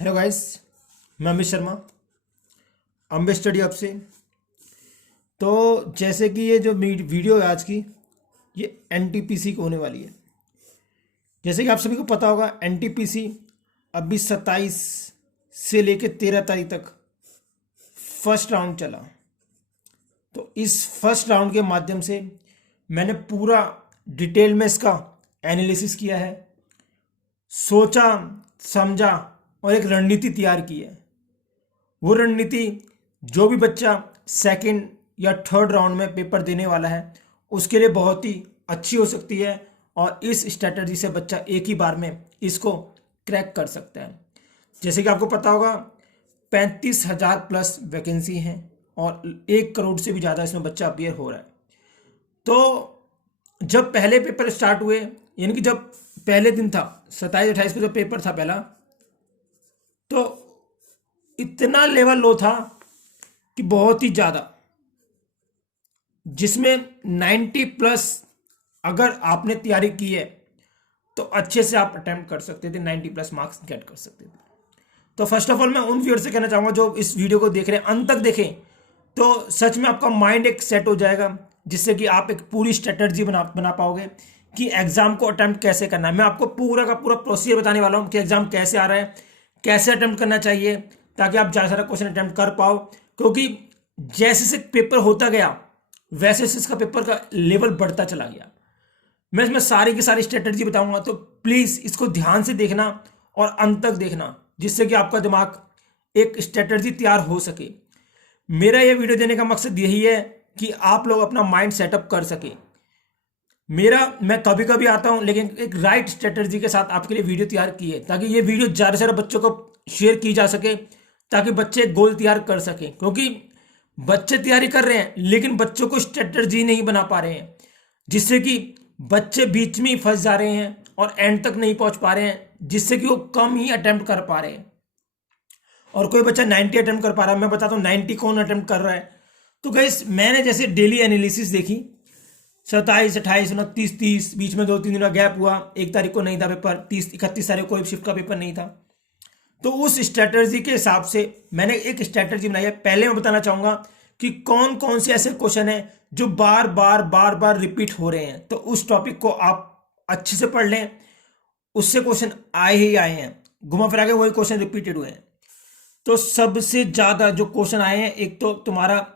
Hello guys, मैं Amit Sharma, Ambe study hub से। तो जैसे कि ये जो वीडियो है आज की, ये एनटीपीसी की होने वाली है। जैसे कि आप सभी को पता होगा, एनटीपीसी अभी 27 से लेके 13 तारीख तक फर्स्ट राउंड चला। तो इस फर्स्ट राउंड के माध्यम से मैंने पूरा डिटेल में इसका एनालिसिस किया है, सोचा, समझा और एक रणनीति तैयार की है। वो रणनीति जो भी बच्चा सेकंड या थर्ड राउंड में पेपर देने वाला है उसके लिए बहुत ही अच्छी हो सकती है, और इस स्ट्रेटजी से बच्चा एक ही बार में इसको क्रैक कर सकता है। जैसे कि आपको पता होगा, 35,000 प्लस वैकेंसी हैं और 1 करोड़ से भी ज़्यादा इसमें बच्चा अपीयर हो रहा है। तो जब पहले पेपर स्टार्ट हुए, यानी कि जब पहले दिन था 27-28 को जब पेपर था पहला, तो इतना लेवल लो था कि बहुत ही ज़्यादा, जिसमें 90 प्लस अगर आपने तैयारी की है तो अच्छे से आप अटेम्प्ट कर सकते थे, 90 प्लस मार्क्स गेट कर सकते थे। तो फर्स्ट ऑफ ऑल मैं उन व्यूअर से कहना चाहूँगा जो इस वीडियो को देख रहे हैं, अंत तक देखें तो सच में आपका माइंड एक सेट हो जाएगा, जिससे कि आप एक पूरी स्ट्रेटजी बना पाओगे कि एग्जाम को अटेम्प्ट कैसे करना है। मैं आपको पूरा का पूरा प्रोसीजर बताने वाला हूँ कि एग्जाम कैसे आ रहा है, कैसे अटेम्प्ट करना चाहिए, ताकि आप ज़्यादा सारा क्वेश्चन अटेम्प्ट कर पाओ। क्योंकि जैसे से पेपर होता गया वैसे से इसका पेपर का लेवल बढ़ता चला गया। मैं इसमें सारी की सारी स्ट्रेटजी बताऊंगा, तो प्लीज़ इसको ध्यान से देखना और अंत तक देखना, जिससे कि आपका दिमाग एक स्ट्रेटजी तैयार हो सके। मेरा ये वीडियो देने का मकसद यही है कि आप लोग अपना माइंड सेटअप कर सके। मैं कभी कभी आता हूं, लेकिन एक राइट स्ट्रेटजी के साथ आपके लिए वीडियो तैयार की है, ताकि ये वीडियो ज़्यादा से ज़्यादा बच्चों को शेयर की जा सके, ताकि बच्चे गोल तैयार कर सके। क्योंकि बच्चे तैयारी कर रहे हैं लेकिन बच्चों को स्ट्रेटजी नहीं बना पा रहे हैं, जिससे कि बच्चे बीच में ही फंस जा रहे हैं और एंड तक नहीं पहुंच पा रहे हैं, जिससे कि वो कम ही अटेम्प्ट कर पा रहे हैं। और कोई बच्चा 90 अटेम्प्ट कर पा रहा है, मैं बताता हूँ 90 कौन अटेम्प्ट कर रहा है। तो गाइस, मैंने जैसे डेली एनालिसिस देखी, 27, 28, 29, 30, बीच में 2-3 दिन का गैप हुआ, 1 तारीख को नहीं था पेपर, 30, 31 तारीख को कोई शिफ्ट का पेपर नहीं था। तो उस स्ट्रेटजी के हिसाब से मैंने एक स्ट्रेटजी बनाई है। पहले मैं बताना चाहूंगा कि कौन कौन से ऐसे क्वेश्चन हैं जो बार बार रिपीट हो रहे हैं। तो उस टॉपिक को आप अच्छे से पढ़ लें, उससे क्वेश्चन आए ही आए हैं, घुमा फिरा के वही क्वेश्चन रिपीटेड हुए हैं। तो सबसे ज्यादा जो क्वेश्चन आए हैं, एक तो तुम्हारा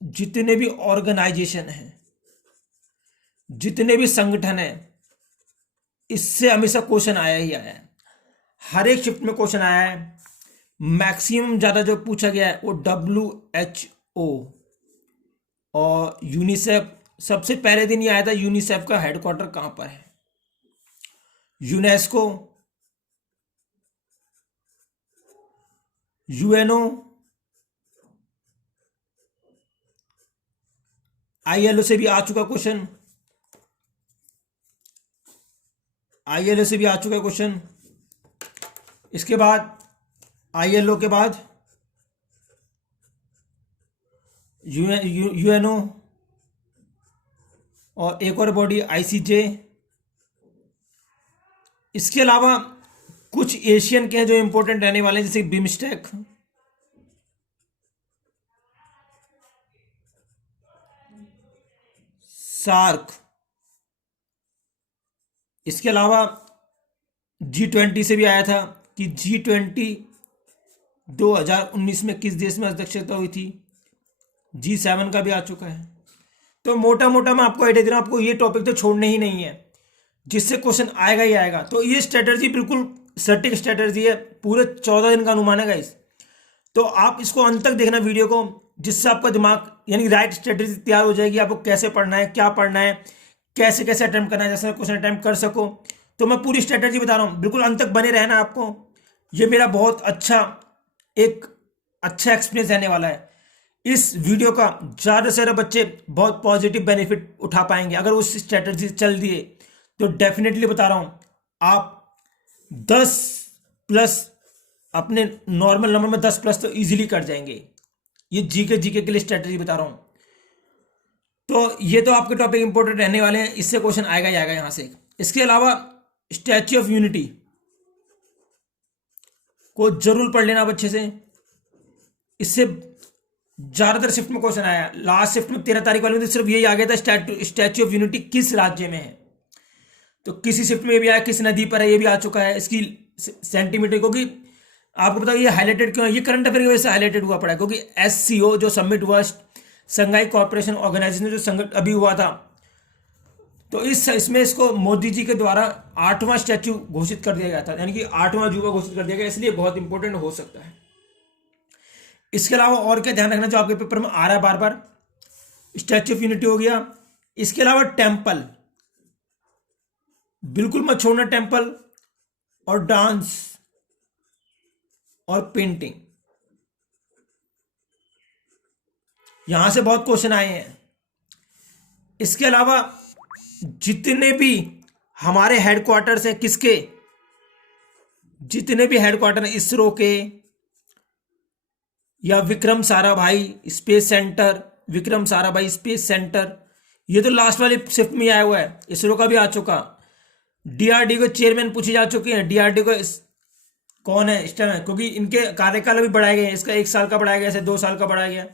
जितने भी ऑर्गेनाइजेशन है, जितने भी संगठन है, इससे हमेशा क्वेश्चन आया ही आया है। हर एक शिफ्ट में क्वेश्चन आया है। मैक्सिमम ज्यादा जो पूछा गया है वो WHO और यूनिसेफ। सबसे पहले दिन ये आया था, यूनिसेफ का हेडक्वार्टर कहां पर है, यूनेस्को, UNO, ILO से भी आ चुका क्वेश्चन, ILO से भी आ चुका क्वेश्चन। इसके बाद ILO के बाद UNO और एक और बॉडी ICJ। इसके अलावा कुछ एशियन के हैं जो इंपॉर्टेंट रहने वाले हैं, जैसे बिमस्टेक, सार्क। इसके अलावा G20 से भी आया था कि G20 2019 में किस देश में अध्यक्षता हुई थी। G7 का भी आ चुका है। तो मोटा मोटा मैं आपको आइडिया दे रहा हूं, आपको ये टॉपिक तो छोड़ने ही नहीं है, जिससे क्वेश्चन आएगा ही आएगा। तो ये स्ट्रेटजी बिल्कुल सटीक स्ट्रेटजी है, पूरे 14 दिन का अनुमान है गाइस। तो आप इसको अंत तक देखना वीडियो को, जिससे आपका दिमाग यानी राइट स्ट्रेटजी तैयार हो जाएगी। आपको कैसे पढ़ना है, क्या पढ़ना है, कैसे कैसे अटेम्प्ट करना है, जैसे क्वेश्चन अटेम्प्ट कर सको। तो मैं पूरी स्ट्रेटजी बता रहा हूँ, बिल्कुल अंत तक बने रहना आपको। ये मेरा बहुत एक अच्छा एक्सपीरियंस रहने वाला है। इस वीडियो का ज़्यादा से ज़्यादा बच्चे बहुत पॉजिटिव बेनिफिट उठा पाएंगे अगर उस स्ट्रेटजी चल दिए। तो डेफिनेटली बता रहा हूँ, आप 10 प्लस, अपने नॉर्मल नंबर में 10 प्लस तो इजीली कर जाएंगे। ये जीके के लिए स्ट्रेटजी बता रहा हूँ। तो ये तो आपके टॉपिक इंपॉर्टेंट रहने वाले हैं, इससे क्वेश्चन आएगा ही आएगा यहाँ से। इसके अलावा स्टैच्यू ऑफ यूनिटी, को जरूर पढ़ लेना आप अच्छे से। इससे ज्यादातर शिफ्ट में क्वेश्चन आया। लास्ट शिफ्ट में 13 तारीख वाले में तो सिर्फ यही आ गया था, स्टैच्यू ऑफ यूनिटी किस राज्य में है। तो किसी शिफ्ट में ये भी आया किस नदी पर है, ये भी आ चुका है। इसकी सेंटीमीटर, क्योंकि आपको पता है ये हाईलाइटेड क्यों है, ये करंट अफेयर की वजह से हाईलाइटेड हुआ पड़ा है, क्योंकि SCO जो समिट हुआ, संघाई कॉर्पोरेशन ऑर्गेनाइजेशन जो संगठन अभी हुआ था, तो इसमें इसको मोदी जी के द्वारा 8वां स्टैच्यू घोषित कर दिया गया था, यानी कि 8वां अजूबा घोषित कर दिया गया, इसलिए बहुत इंपॉर्टेंट हो सकता है। इसके अलावा और क्या ध्यान रखना जो आपके पेपर में आ रहा है बार बार, स्टैच्यू ऑफ यूनिटी हो गया। इसके अलावा टेम्पल बिल्कुल मत छोड़ना, टेम्पल और डांस और पेंटिंग, यहां से बहुत क्वेश्चन आए हैं। इसके अलावा जितने भी हमारे हेडक्वार्टर्स हैं, किसके, जितने भी हेडक्वार्टर हैं इसरो के या Vikram Sarabhai space centre, Vikram Sarabhai space centre, ये तो लास्ट वाले शिफ्ट में आया हुआ है। इसरो का भी आ चुका। DRDO के चेयरमैन पूछे जा चुके हैं। DRDO को कौन है इस टाइम, क्योंकि इनके कार्यकाल भी बढ़ाए गए हैं, इसका 1 साल का बढ़ाया गया, ऐसे 2 साल का बढ़ाया गया।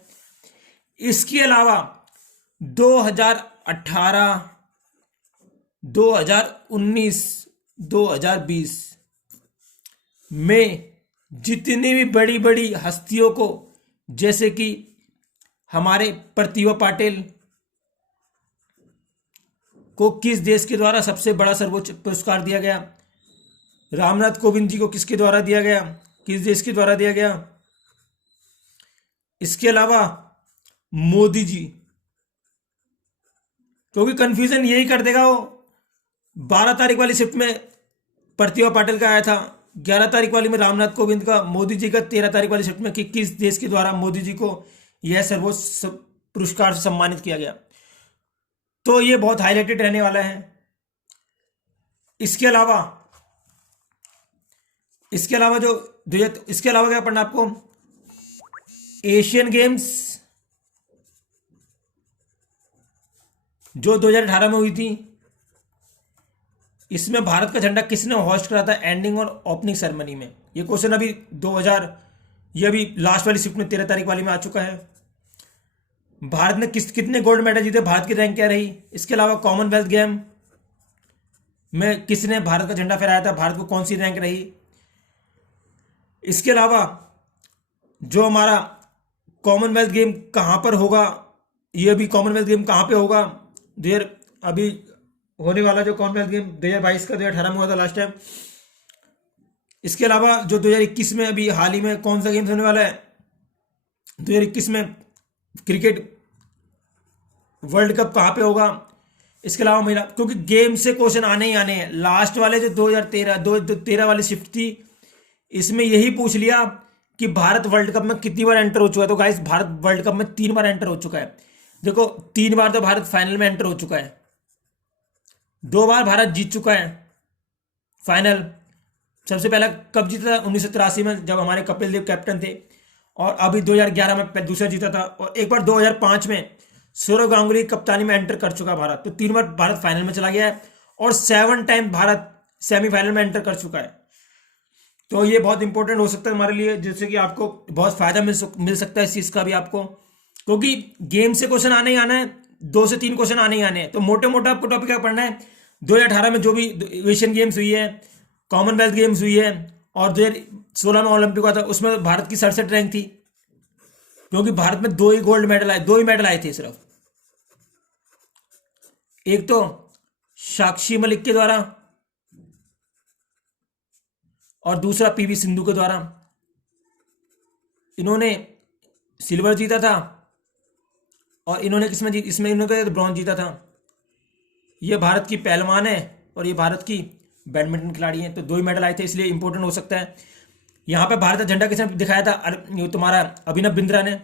इसके अलावा 2018, 2019, 2020 में जितनी भी बड़ी बड़ी हस्तियों को, जैसे कि हमारे प्रतिभा पाटिल को किस देश के द्वारा सबसे बड़ा सर्वोच्च पुरस्कार दिया गया, रामनाथ कोविंद जी को किसके द्वारा दिया गया, किस देश के द्वारा दिया गया। इसके अलावा मोदी जी, क्योंकि कंफ्यूजन यही कर देगा, वो 12 तारीख वाली शिफ्ट में प्रतिभा पाटिल का आया था, 11 तारीख वाली में रामनाथ कोविंद का, मोदी जी का 13 तारीख वाली शिफ्ट में कि किस देश के द्वारा मोदी जी को यह सर्वोच्च पुरस्कार से सम्मानित किया गया। तो ये बहुत हाईलाइटेड रहने वाला है। इसके अलावा जो इसके अलावा क्या पढ़ना आपको, एशियन गेम्स जो 2018 में हुई थी, इसमें भारत का झंडा किसने होस्ट करा था एंडिंग और ओपनिंग सेरेमनी में। ये क्वेश्चन अभी 2000, ये अभी लास्ट वाली शिफ्ट में 13 तारीख वाली में आ चुका है। भारत ने कितने गोल्ड मेडल जीते, भारत की रैंक क्या रही। इसके अलावा कॉमनवेल्थ गेम में किसने भारत का झंडा फहराया था, भारत को कौन सी रैंक रही। इसके अलावा जो हमारा कॉमनवेल्थ गेम कहां पर होगा, ये अभी कॉमनवेल्थ गेम कहां पे होगा, अभी होने वाला जो कॉमनवेल्थ गेम 2022 का 2018 में हुआ था लास्ट टाइम। इसके अलावा जो 2021 में अभी हाल ही में कौन सा गेम्स होने वाला है, 2021 में क्रिकेट वर्ल्ड कप कहां पे होगा। इसके अलावा महिला, क्योंकि गेम से क्वेश्चन आने ही आने हैं। लास्ट वाले जो 2013 वाली शिफ्ट थी, इसमें यही पूछ लिया कि भारत वर्ल्ड कप में कितनी बार एंटर हो चुका है। तो गाइस भारत वर्ल्ड कप में 3 बार एंटर हो चुका है। देखो 3 बार तो भारत फाइनल में एंटर हो चुका है, 2 बार भारत जीत चुका है फाइनल। सबसे पहला कब जीता था, 1983 में, जब हमारे कपिल देव कैप्टन थे, और अभी 2011 में दूसरा जीता था, और एक बार 2005 में सौरव गांगुली कप्तानी में एंटर कर चुका भारत। तो 3 बार भारत फाइनल में चला गया है, और 7 टाइम भारत सेमीफाइनल में एंटर कर चुका है। तो ये बहुत इंपॉर्टेंट हो सकता है हमारे लिए, जिससे कि आपको बहुत फायदा मिल सकता है इस चीज का भी आपको, क्योंकि गेम से क्वेश्चन आने ही आना है, 2 से 3 क्वेश्चन आने ही आने हैं। तो मोटे मोटा आपको टॉपिक क्या पढ़ना है, 2018 में जो भी एशियन गेम्स हुई है, कॉमनवेल्थ गेम्स हुई है, और 2016 में ओलंपिक हुआ था, उसमें भारत की 67 रैंक थी, क्योंकि भारत में 2 ही गोल्ड मेडल आए, 2 ही मेडल आए थे सिर्फ। एक तो साक्षी मलिक के द्वारा और दूसरा PV सिंधु के द्वारा। इन्होंने सिल्वर जीता था, और इन्होंने इसमें इन्होंने ब्रॉन्ज जीता था। ये भारत की पहलवान है और ये भारत की बैडमिंटन खिलाड़ी हैं। तो 2 ही मेडल आए थे, इसलिए इंपॉर्टेंट हो सकता है। यहाँ पे भारत का झंडा किसने दिखाया था, तुम्हारा अभिनव बिंद्रा ने।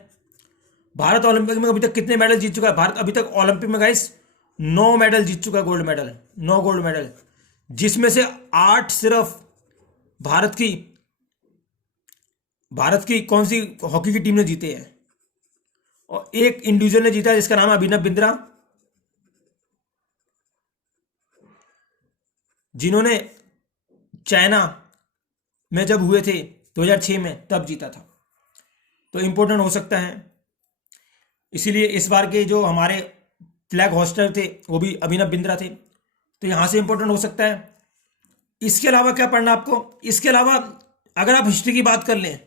भारत ओलंपिक में अभी तक कितने मेडल जीत चुका है, भारत अभी तक ओलंपिक में गाइस 9 मेडल जीत चुका है, गोल्ड मेडल, 9 गोल्ड मेडल, जिसमें से 8 सिर्फ भारत की कौन सी हॉकी की टीम ने जीते हैं, और एक इंडिविजुअल ने जीता है जिसका नाम है अभिनव बिंद्रा, जिन्होंने चाइना में जब हुए थे 2006 में तब जीता था। तो इम्पोर्टेंट हो सकता है। इसीलिए इस बार के जो हमारे फ्लैग होस्टर थे वो भी अभिनव बिंद्रा थे, तो यहाँ से इम्पोर्टेंट हो सकता है। इसके अलावा क्या पढ़ना आपको, इसके अलावा अगर आप हिस्ट्री की बात कर लें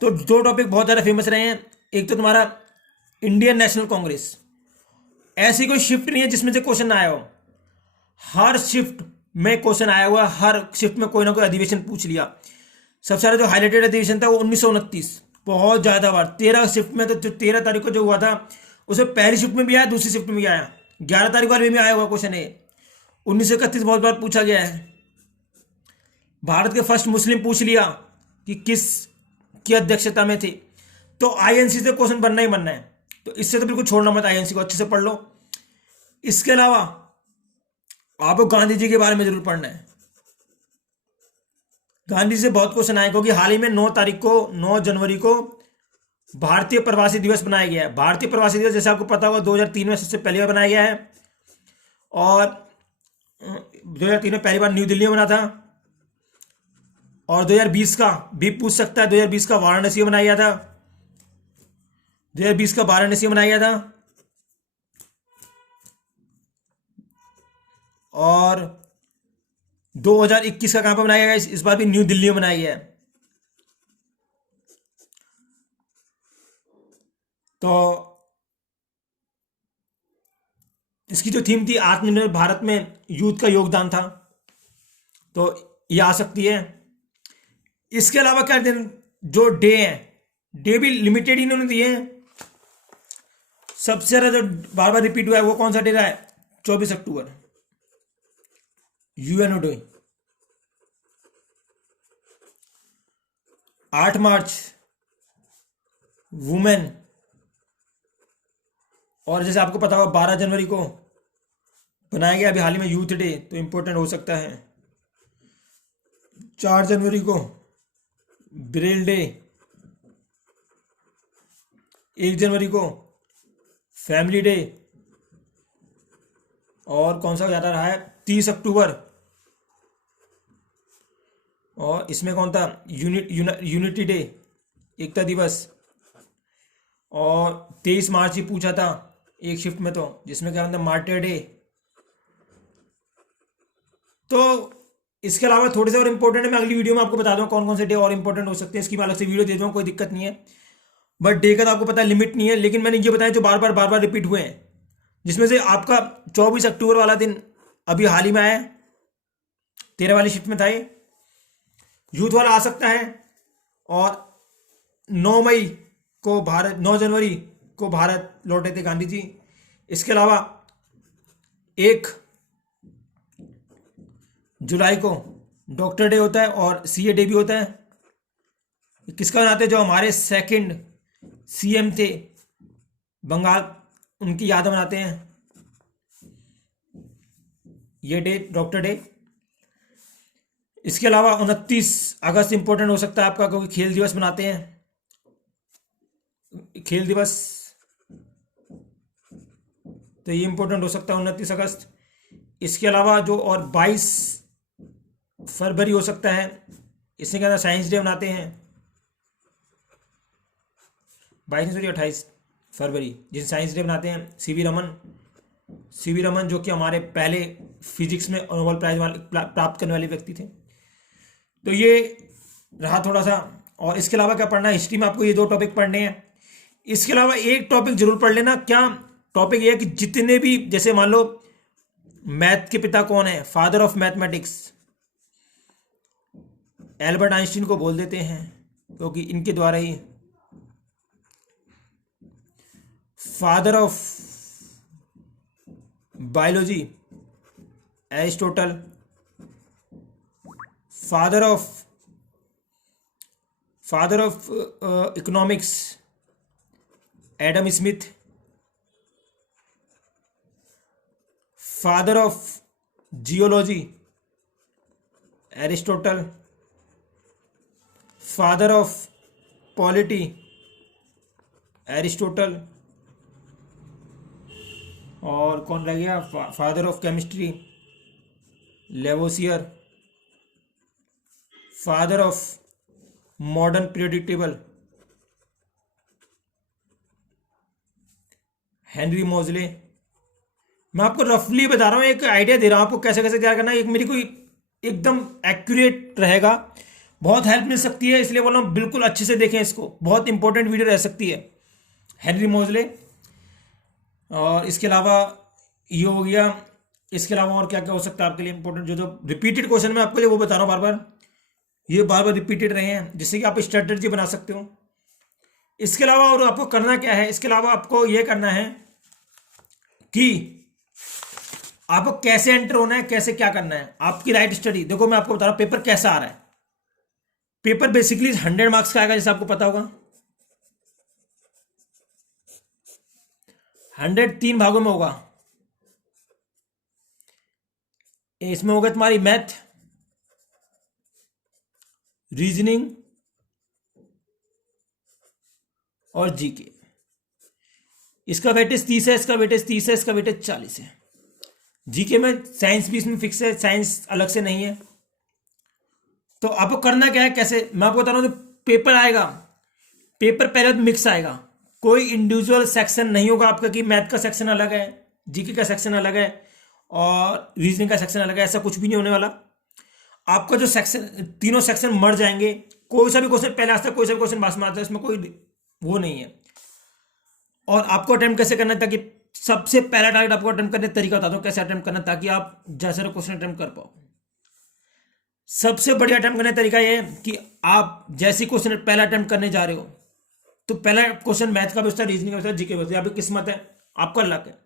तो दो टॉपिक बहुत ज़्यादा फेमस रहे हैं। एक तो तुम्हारा इंडियन नेशनल कांग्रेस, ऐसी कोई शिफ्ट नहीं है जिसमें से क्वेश्चन ना आया हो। हर शिफ्ट में क्वेश्चन आया हुआ, हर शिफ्ट में कोई ना कोई अधिवेशन पूछ लिया। सबसे ज़्यादा जो हाईलाइटेड अधिवेशन था वो 1929, बहुत ज़्यादा बार 13 शिफ्ट में, तो जो 13 तारीख को जो हुआ था उसे पहली शिफ्ट में भी आया, दूसरी शिफ्ट में भी आया, 11 तारीख वाले में आया हुआ क्वेश्चन है। 1931 बहुत बार पूछा गया है। भारत के फर्स्ट मुस्लिम पूछ लिया कि किस की अध्यक्षता में थे। तो आईएनसी से क्वेश्चन बनना ही बनना है, तो इससे तो बिल्कुल छोड़ना मत, आईएनसी को अच्छे से पढ़ लो। इसके अलावा आपको गांधी जी के बारे में जरूर पढ़ना है। गांधी जी से बहुत क्वेश्चन आए, क्योंकि हाल ही में 9 जनवरी को भारतीय प्रवासी दिवस बनाया गया है। भारतीय प्रवासी दिवस जैसे आपको पता होगा 2003 में सबसे पहली बार बनाया गया है, और 2003 में पहली बार न्यू दिल्ली में बना था। और 2020 का भी पूछ सकता है, 2020 का वाराणसी में बनाया गया था, 2020 का वाराणसी में बनाया गया था। और 2021 का कहां पर बनाया गया, इस बार भी न्यू दिल्ली में बनाया गया है। तो इसकी जो थीम थी आत्मनिर्भर भारत में यूथ का योगदान था, तो ये आ सकती है। इसके अलावा क्या दिन जो डे है, डे भी लिमिटेड इन्होंने दिए हैं। सबसे ज्यादा जो बार बार रिपीट हुआ है वो कौन सा डे रहा है, 24 अक्टूबर यूएनओ डे। 8 मार्च वुमेन, और जैसे आपको पता होगा 12 जनवरी को बनाया गया अभी हाल ही में यूथ डे, तो इंपॉर्टेंट हो सकता है। 4 जनवरी को ब्रेल डे, 1 जनवरी को फैमिली डे, और कौन सा ज़्यादा रहा है 30 अक्टूबर, और इसमें कौन था यूनिटी डे, एकता दिवस। और 23 मार्च ही पूछा था एक शिफ्ट में, तो जिसमें क्या था मार्टर डे। तो इसके अलावा थोड़े से और इंपॉर्टेंट है, मैं अगली वीडियो में आपको बता दूं कौन कौन से डे और इंपॉर्टेंट हो सकते हैं। इसकी मैं अलग से वीडियो दे दूंगा, कोई दिक्कत नहीं है। बट डे का तो आपको पता है लिमिट नहीं है, लेकिन मैंने ये बताया जो बार बार रिपीट हुए हैं, जिसमें से आपका 24 अक्टूबर वाला दिन अभी हाल ही में आया, 13 वाली शिफ्ट में था ये, यूथ वाला आ सकता है। और 9 जनवरी को भारत लौटे थे गांधी जी। इसके अलावा 1 जुलाई को डॉक्टर डे होता है और सीए डे भी होता है। किसका बनाते हैं, जो हमारे सेकंड सीएम थे बंगाल, उनकी याद मनाते हैं ये डे, डॉक्टर डे। इसके अलावा 29 अगस्त इंपॉर्टेंट हो सकता है आपका, क्योंकि खेल दिवस मनाते हैं, खेल दिवस, तो ये इंपॉर्टेंट हो सकता है 29 अगस्त। इसके अलावा जो और 22 फरवरी हो सकता है, इसमें क्या साइंस डे मनाते हैं, 28 फरवरी जिस साइंस डे मनाते हैं। सीवी रमन जो कि हमारे पहले फिजिक्स में नोबेल प्राइज प्राप्त करने वाले व्यक्ति थे। तो ये रहा थोड़ा सा। और इसके अलावा क्या पढ़ना है, हिस्ट्री में आपको ये 2 टॉपिक पढ़ने हैं। इसके अलावा एक टॉपिक जरूर पढ़ लेना। क्या टॉपिक ये है कि जितने भी, जैसे मान लो मैथ के पिता कौन है, father of mathematics, Albert Einstein को बोल देते हैं, क्योंकि इनके द्वारा ही। Father of biology Aristotle, father of economics Adam Smith, father of geology Aristotle, father of polity Aristotle, और कौन रह गया, father of chemistry Lavoisier. Father of modern periodic table Henry Moseley. मैं आपको रफली बता रहा हूँ, एक आइडिया दे रहा हूँ आपको कैसे कैसे क्या करना है। एक मेरी कोई एकदम एक्यूरेट रहेगा, बहुत हेल्प मिल सकती है, इसलिए बोल रहा हूँ बिल्कुल अच्छे से देखें इसको, बहुत इंपॉर्टेंट वीडियो रह सकती है। हेनरी मोजले। और इसके अलावा ये हो गया। इसके अलावा और क्या क्या हो सकता है आपके लिए इंपॉर्टेंट, जो जो रिपीटेड क्वेश्चन मैं आपके लिए वो बता रहा हूँ बार बार, ये बार बार रिपीटेड रहे हैं, जिससे कि आप स्ट्रेटजी बना सकते हो। इसके अलावा और आपको करना क्या है, इसके अलावा आपको ये करना है कि आपको कैसे एंटर होना है, कैसे क्या करना है, आपकी राइट स्टडी। देखो मैं आपको बता रहा हूं पेपर कैसा आ रहा है। पेपर बेसिकली 100 मार्क्स का आएगा, जैसे आपको पता होगा। 100 3 भागों में होगा। इसमें होगा तुम्हारी मैथ, रीजनिंग और जीके। इसका वेटेज 30 है, इसका वेटेज 30 है, इसका वेटेज 40 है। जीके में साइंस भी इसमें फिक्स है, साइंस अलग से नहीं है। तो आपको करना क्या है, कैसे मैं आपको बता रहा हूं। पेपर आएगा, पेपर पहले तो मिक्स आएगा, कोई इंडिविजुअल सेक्शन नहीं होगा आपका कि मैथ का सेक्शन अलग है, जीके का सेक्शन अलग है और रीजनिंग का सेक्शन अलग है, ऐसा कुछ भी नहीं होने वाला। आपका जो सेक्शन, तीनों सेक्शन मर जाएंगे। कोई सा भी क्वेश्चन पहले आता है, कोई सा भी क्वेश्चन बाद में आता है, इसमें कोई वो नहीं है। और आपको अटेम्प्ट कैसे करना है, ताकि सबसे पहला टारगेट आपको अटेम्प्ट करने का तरीका बताता हूं कैसे अटेम्प्ट करना, ताकि आप जैसे क्वेश्चन अटेम्प्ट कर पाओ। सबसे बढ़िया अटेम्प्ट करने का तरीका ये है कि आप जैसे क्वेश्चन पहला अटेम्प्ट करने जा रहे हो, तो पहला क्वेश्चन मैथ का भी होता है, रीजनिंग का भी होता है, जीके भी होता है। आपकी किस्मत है, आपका लक है।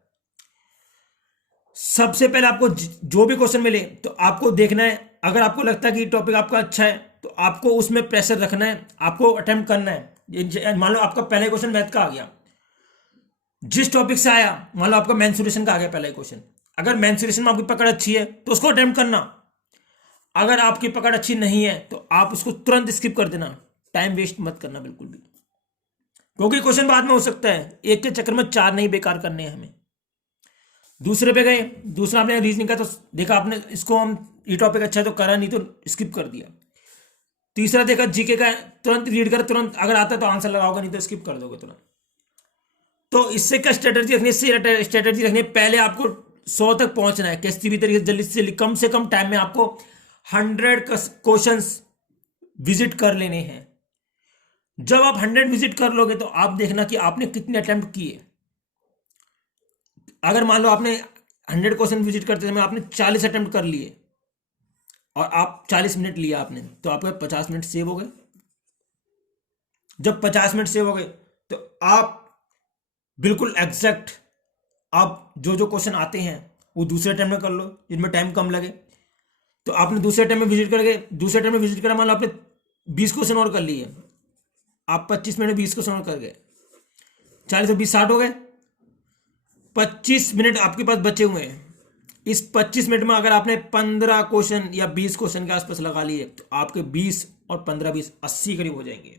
सबसे पहले आपको जो भी क्वेश्चन मिले तो आपको देखना है, अगर आपको लगता है कि टॉपिक आपका अच्छा है तो आपको उसमें प्रेशर रखना है, आपको अटेम्प्ट करना है। मान लो आपका पहला क्वेश्चन मैथ का आ गया, जिस टॉपिक से आया, मान लो आपका मेंसुरेशन का आ गया पहला क्वेश्चन, अगर मेंसुरेशन में आपकी पकड़ अच्छी है तो उसको अटेम्प्ट करना। अगर आपकी पकड़ अच्छी नहीं है तो आप उसको तुरंत स्किप कर देना, टाइम वेस्ट मत करना बिल्कुल भी, क्योंकि क्वेश्चन बाद में हो सकता है। एक के चक्कर में 4 नहीं बेकार करने हैं हमें। दूसरे पे गए, दूसरा आपने रीजनिंग का तो देखा आपने, इसको हम ये टॉपिक अच्छा है तो करा, नहीं तो स्किप कर दिया। तीसरा देखा जीके का, तुरंत रीड कर, तुरंत अगर आता है तो आंसर लगाओगे, नहीं तो स्किप कर दोगे तुरंत। तो इससे क्या स्ट्रेटेजी रखनी है, स्ट्रेटेजी रखनी है, पहले आपको 100 तक पहुंचना है किसी भी तरीके से, जल्दी से कम टाइम में आपको 100 क्वेश्चंस विजिट कर लेने हैं। जब आप 100 विजिट कर लोगे तो आप देखना कि आपने कितने अटेम्प्ट किए। अगर मान लो आपने 100 क्वेश्चन विजिट करते समय आपने 40 अटेम्प्ट कर लिए और आप 40 मिनट लिया आपने, तो आपके 50 मिनट सेव हो गए। जब 50 मिनट सेव हो गए तो आप बिल्कुल एग्जैक्ट, आप जो जो क्वेश्चन आते हैं वो दूसरे टाइम में कर लो, जिनमें टाइम कम लगे। तो आपने दूसरे टाइम में विजिट करके, दूसरे टाइम में विजिट करा, मान लो आपने 20 क्वेश्चन और कर लिए, आप 25 मिनट में 20 क्वेश्चन और कर गए, 40 और 20 60 हो गए। 25 मिनट आपके पास बचे हुए हैं। इस 25 मिनट में अगर आपने 15 क्वेश्चन या 20 क्वेश्चन के आसपास लगा लिए तो आपके 20 और 15 20 80 करीब हो जाएंगे।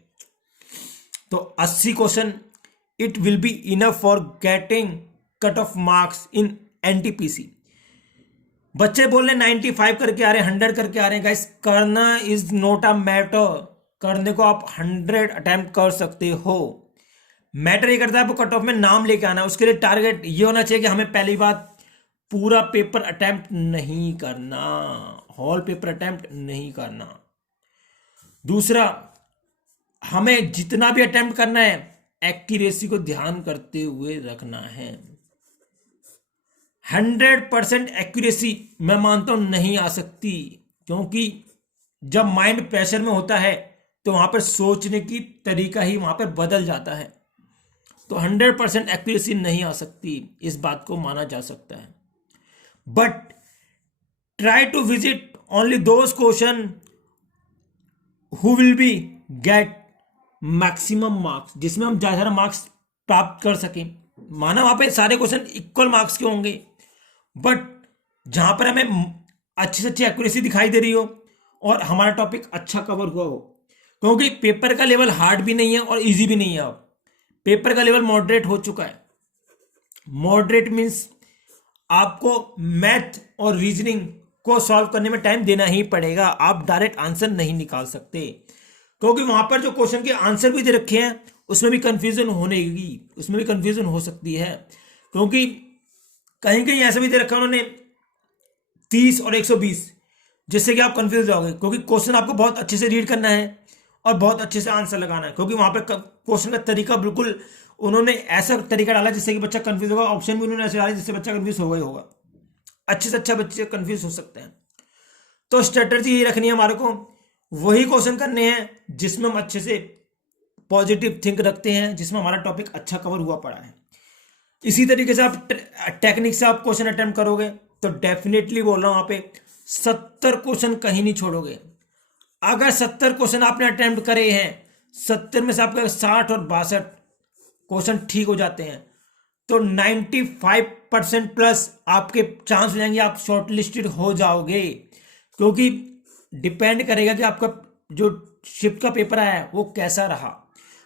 तो 80 question it will be enough for getting cut off marks in NTPC. बच्चे बोल रहे 95 करके आ रहे हैं, 100 करके आ रहे हैं। गाइस, करना इज नॉट अ मैटर। करने को आप 100 अटेम्प्ट कर सकते हो। मैटर ये करता है आपको कट ऑफ में नाम लेके आना है। उसके लिए टारगेट ये होना चाहिए कि हमें पहली बात पूरा पेपर अटेम्प्ट नहीं करना, होल पेपर अटेम्प्ट नहीं करना। दूसरा, हमें जितना भी अटेम्प्ट करना है एक्यूरेसी को ध्यान करते हुए रखना है। 100% एक्यूरेसी मैं मानता हूं नहीं आ सकती, क्योंकि जब माइंड प्रेशर में होता है तो वहां पर सोचने की तरीका ही वहां पर बदल जाता है। तो 100% एक्यूरेसी नहीं आ सकती, इस बात को माना जा सकता है। But try to visit only those question who will be get maximum marks, जिसमें हम ज्यादा मार्क्स प्राप्त कर सकें। माना वहां पे सारे क्वेश्चन इक्वल मार्क्स के होंगे, बट जहां पर हमें अच्छी से अच्छी एक्यूरेसी दिखाई दे रही हो और हमारा टॉपिक अच्छा कवर हुआ हो, क्योंकि पेपर का लेवल हार्ड भी नहीं है और इजी भी नहीं है। अब पेपर का लेवल मॉडरेट हो चुका है। मॉडरेट मींस आपको मैथ और रीजनिंग को सॉल्व करने में टाइम देना ही पड़ेगा, आप डायरेक्ट आंसर नहीं निकाल सकते, क्योंकि वहां पर जो क्वेश्चन के आंसर भी दे रखे हैं उसमें भी कंफ्यूजन होनेगी, उसमें भी कंफ्यूजन हो सकती है, क्योंकि कहीं कहीं ऐसा भी दे रखा है उन्होंने 30 और 120, जिससे कि आप कंफ्यूज जाओगे, क्योंकि क्वेश्चन आपको बहुत अच्छे से रीड करना है और बहुत अच्छे से आंसर लगाना है, क्योंकि वहां पे क्वेश्चन का तरीका बिल्कुल उन्होंने ऐसा तरीका डाला जिससे कि बच्चा कंफ्यूज होगा, ऑप्शन भी उन्होंने ऐसे डाले जिससे बच्चा कंफ्यूज होगा ही होगा, अच्छे से अच्छा बच्चे कंफ्यूज हो सकते हैं। तो स्ट्रेटजी यही रखनी है हमारे को, वही क्वेश्चन करने हैं जिसमें हम अच्छे से पॉजिटिव थिंक रखते हैं, जिसमें हमारा टॉपिक अच्छा कवर हुआ पड़ा है। इसी तरीके से आप टेक्निक से आप क्वेश्चन अटेम्प्ट करोगे तो डेफिनेटली बोल रहा हूं, वहां पे 70 क्वेश्चन कहीं नहीं छोड़ोगे। अगर 70 क्वेश्चन आपने अटेम्प्ट करे हैं, 70 में से आपके 60 और 62 क्वेश्चन ठीक हो जाते हैं, तो 95% प्लस आपके चांस हो जाएंगे, आप शॉर्टलिस्टेड हो जाओगे। क्योंकि डिपेंड करेगा कि आपका जो शिफ्ट का पेपर आया है वो कैसा रहा,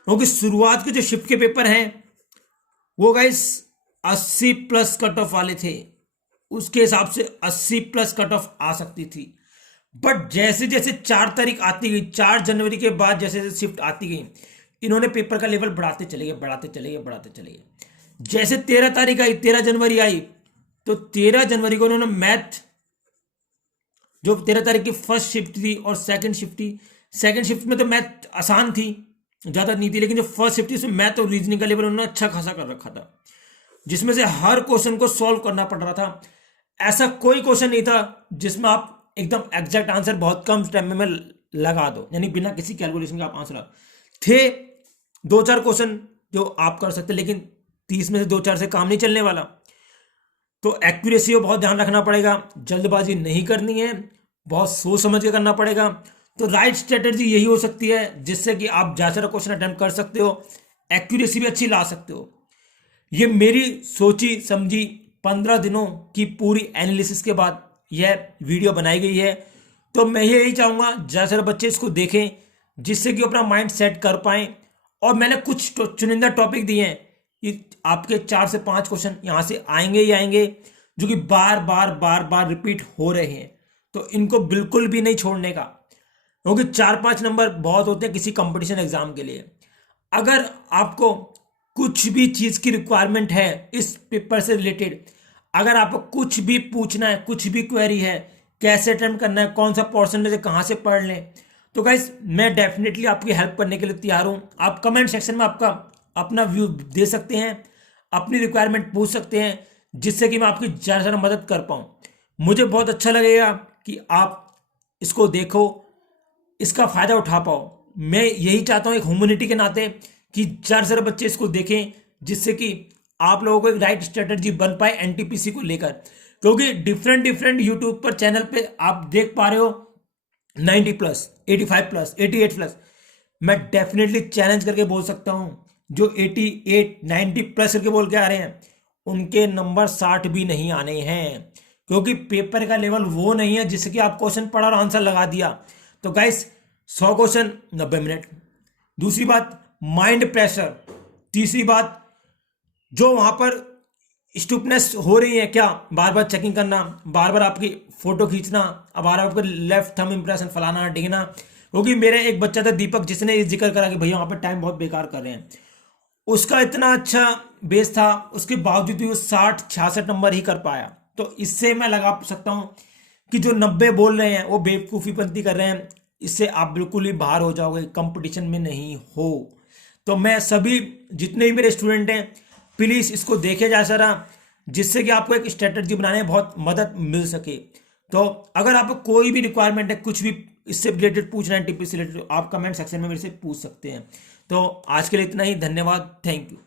क्योंकि शुरुआत के जो शिफ्ट के पेपर हैं वो गाइस 80 प्लस कट ऑफ वाले थे, उसके हिसाब से 80 प्लस कट ऑफ आ सकती थी। बट जैसे जैसे 4 तारीख आती गई, 4 जनवरी के बाद जैसे जैसे शिफ्ट आती गई, इन्होंने पेपर का लेवल बढ़ाते चले गए, बढ़ाते चले गए, बढ़ाते चले गए। जैसे 13 तारीख आई, 13 जनवरी आई, तो 13 जनवरी को उन्होंने मैथ, जो 13 तारीख की फर्स्ट शिफ्ट थी और सेकंड शिफ्ट थी, सेकंड शिफ्ट में तो मैथ आसान थी, ज्यादा नहीं थी, लेकिन जो फर्स्ट शिफ्ट थी उसमें मैथ और रीजनिंग का लेवल उन्होंने अच्छा खासा कर रखा था, जिसमें से हर क्वेश्चन को सॉल्व करना पड़ रहा था। ऐसा कोई क्वेश्चन नहीं था जिसमें आप एकदम एग्जैक्ट आंसर बहुत कम टाइम में लगा दो, यानी बिना किसी कैलकुलेशन के आप आंसर थे। 2-4 क्वेश्चन जो आप कर सकते, लेकिन 30 में से 2-4 से काम नहीं चलने वाला, तो एक्यूरेसी को बहुत ध्यान रखना पड़ेगा, जल्दबाजी नहीं करनी है, बहुत सोच समझ के करना पड़ेगा। तो राइट स्ट्रेटेजी यही हो सकती है जिससे कि आप ज्यादा सारा क्वेश्चन अटेम्प्ट कर सकते हो, एक्यूरेसी भी अच्छी ला सकते हो। ये मेरी सोची समझी 15 दिनों की पूरी एनालिसिस के बाद यह वीडियो बनाई गई है। तो मैं यही चाहूंगा ज्यादा सारे बच्चे इसको देखें, जिससे कि अपना माइंड सेट कर पाएं। और मैंने कुछ चुनिंदा टॉपिक दिए हैं, ये आपके 4 से 5 क्वेश्चन यहां से आएंगे ही आएंगे, जो कि बार बार रिपीट हो रहे हैं, तो इनको बिल्कुल भी नहीं छोड़ने का, क्योंकि 4-5 नंबर बहुत होते हैं किसी कंपटीशन एग्जाम के लिए। अगर आपको कुछ भी चीज की रिक्वायरमेंट है इस पेपर से रिलेटेड, अगर आपको कुछ भी पूछना है, कुछ भी क्वेरी है, कैसे अटेम्प्ट करना है, कौन सा पोर्शन में कहां से पढ़ लें, तो गाइस मैं डेफिनेटली आपकी हेल्प करने के लिए तैयार हूं। आप कमेंट सेक्शन में आपका अपना व्यू दे सकते हैं, अपनी रिक्वायरमेंट पूछ सकते हैं, जिससे कि मैं आपकी ज़्यादा से ज़्यादा मदद कर पाऊँ। मुझे बहुत अच्छा लगेगा कि आप इसको देखो, इसका फ़ायदा उठा पाओ। मैं यही चाहता हूँ एक ह्यूमैनिटी के नाते कि ज़्यादा से ज़्यादा बच्चे इसको देखें, जिससे कि आप लोगों को एक राइट स्ट्रेटजी बन पाए एनटीपीसी को लेकर। क्योंकि डिफरेंट यूट्यूब पर चैनल पे आप देख पा रहे हो 90 प्लस, 85 प्लस, 88 प्लस। मैं डेफिनेटली चैलेंज करके बोल सकता हूं, जो 88, 90 प्लस करके बोल के आ रहे हैं, उनके नंबर 60 भी नहीं आने हैं, क्योंकि पेपर का लेवल वो नहीं है जिससे कि आप क्वेश्चन पढ़ा और आंसर लगा दिया। तो गाइस 100 क्वेश्चन 90 मिनट। दूसरी बात माइंड प्रेशर। तीसरी बात जो वहां पर स्टूपनेस हो रही है, क्या बार बार चेकिंग करना, बार बार आपकी फोटो खींचना, अब बार बार लेफ्ट थंब इंप्रेशन फलाना ढिगना। क्योंकि मेरे एक बच्चा था दीपक, जिसने ये जिक्र करा कि भैया वहां पर टाइम बहुत बेकार कर रहे हैं, उसका इतना अच्छा बेस था, उसके बावजूद भी वो 60-66 नंबर ही कर पाया। तो इससे मैं लगा सकता हूं कि जो 90 बोल रहे हैं वो बेवकूफ़ीपंती कर रहे हैं, इससे आप बिल्कुल ही बाहर हो जाओगे, कंपटीशन में नहीं हो। तो मैं सभी जितने भी मेरे स्टूडेंट हैं, प्लीज़ इसको देखे जा सारा, जिससे कि आपको एक स्ट्रेटजी बनाने में बहुत मदद मिल सके। तो अगर आपको कोई भी रिक्वायरमेंट है, कुछ भी इससे रिलेटेड पूछना है, टीपी से रिलेटेड, आप कमेंट सेक्शन में मेरे से पूछ सकते हैं। तो आज के लिए इतना ही, धन्यवाद, थैंक यू।